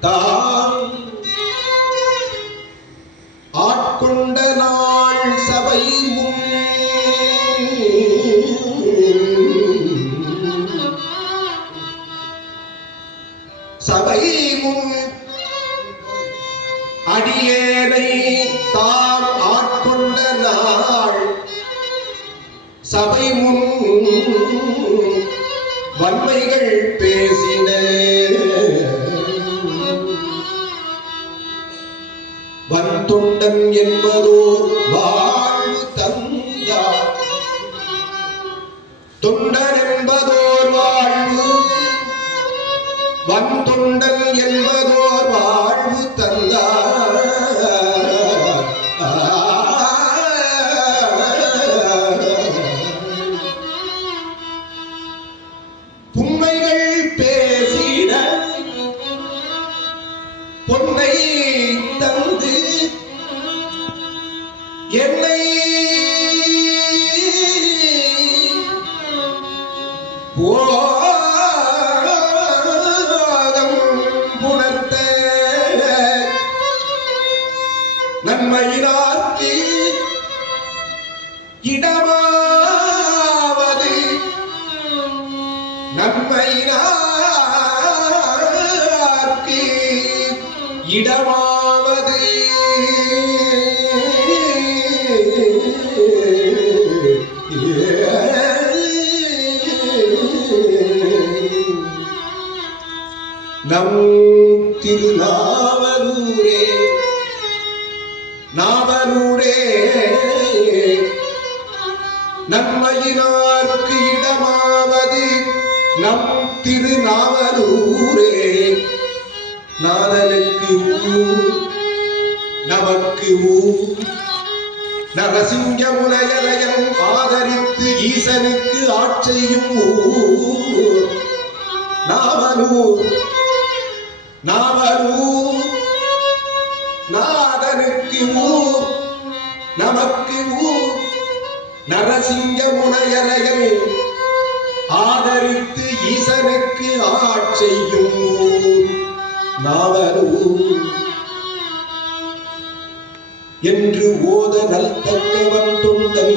தாம் ஆட்கொண்ட நாள் சபை முன் சபை முன் அடியேனை தாம் ஆட்கொண்ட நாள் சபை முன் வன்மைகள் பே என்பதோ நம் திருநாவலூரே நாவலூரே நன்மையினாருக்கு இடமாவது நம் திருநாவலூரே நாதனுக்கு ஊர் நமக்கு ஊர் நரசிங்க முனையரையன் ஆதரித்து ஈசனுக்கு ஆட்சியும் ஊர் நாவலூர் நாவலூர் நாதனுக்கு ஊர் நமக்கு ஊர். நரசிங்க முனையரையன் ஆதரித்து ஈசனுக்கு ஆட்செய்யும் ஊர். நாவலூர் என்று ஓத நல் தக்கவன் தொண்டல்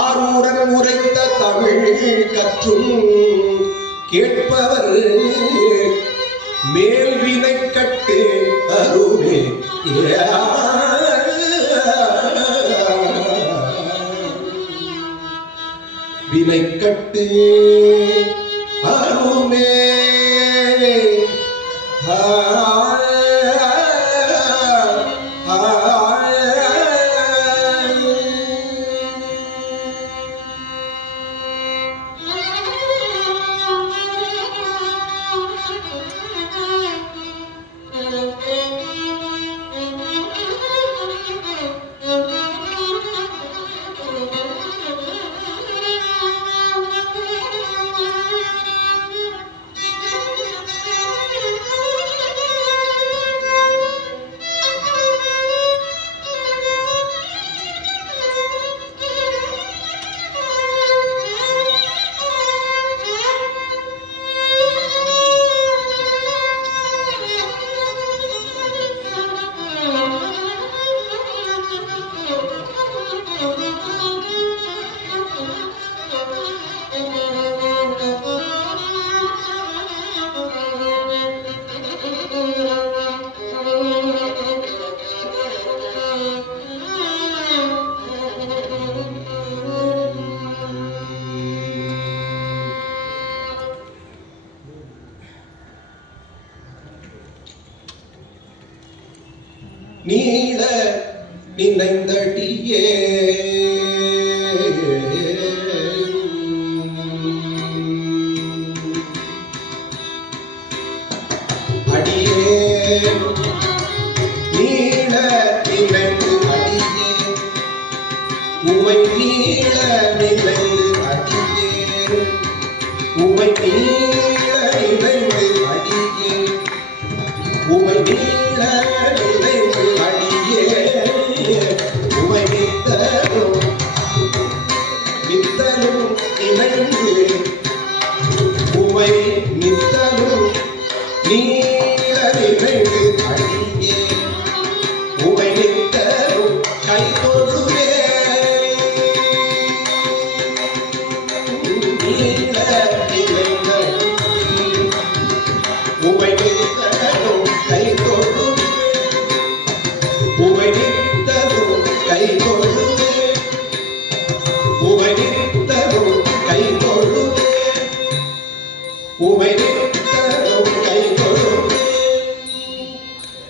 ஆரூரன் உரைத்த தமிழ் கற்றும் கேட்பவர் மேல்வினை கட்டு அருமே வினை கட்டு அருமே. நீட நினைந்தடியே. உமை நீள நினைந்து அடியே உமை நீள நினைந்து அடியே உமை நீள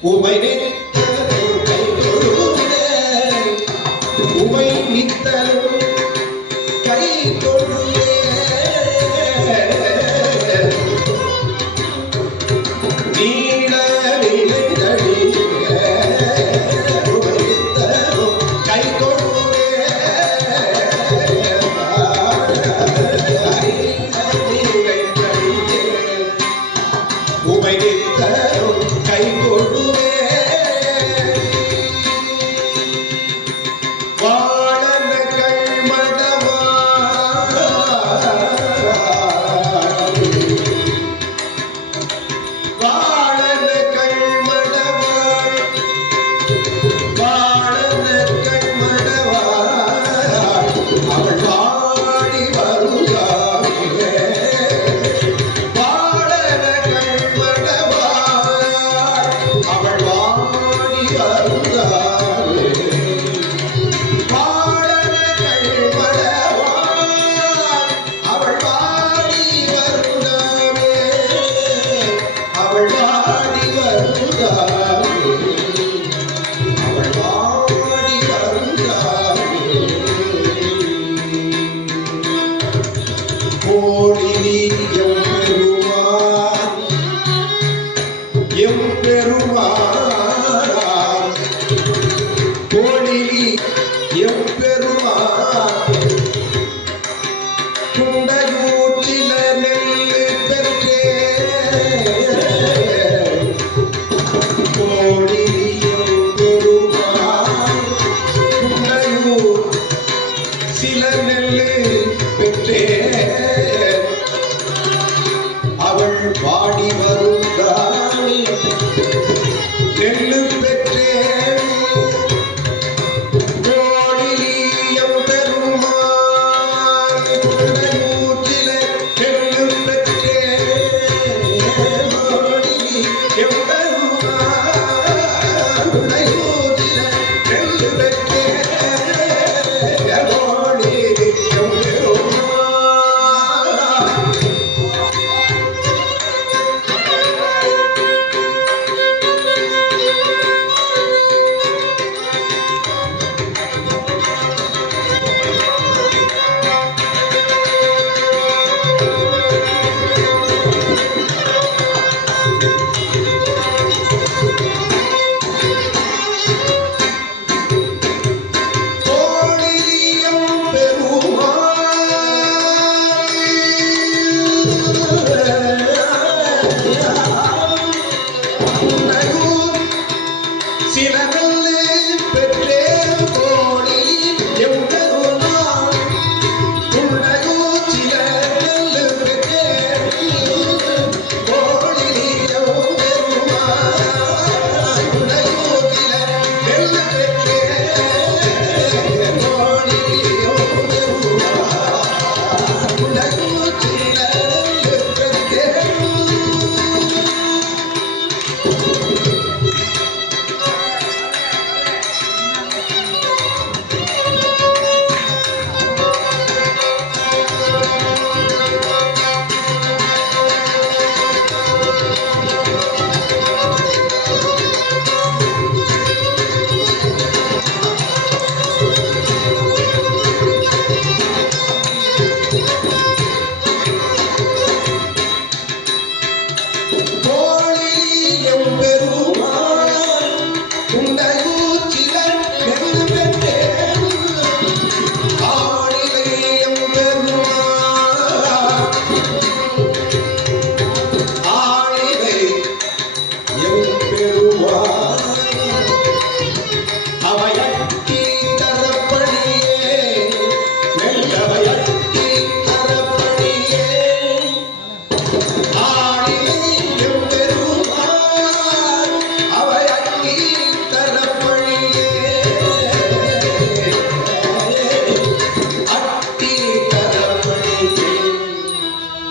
O my it.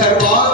Everyone.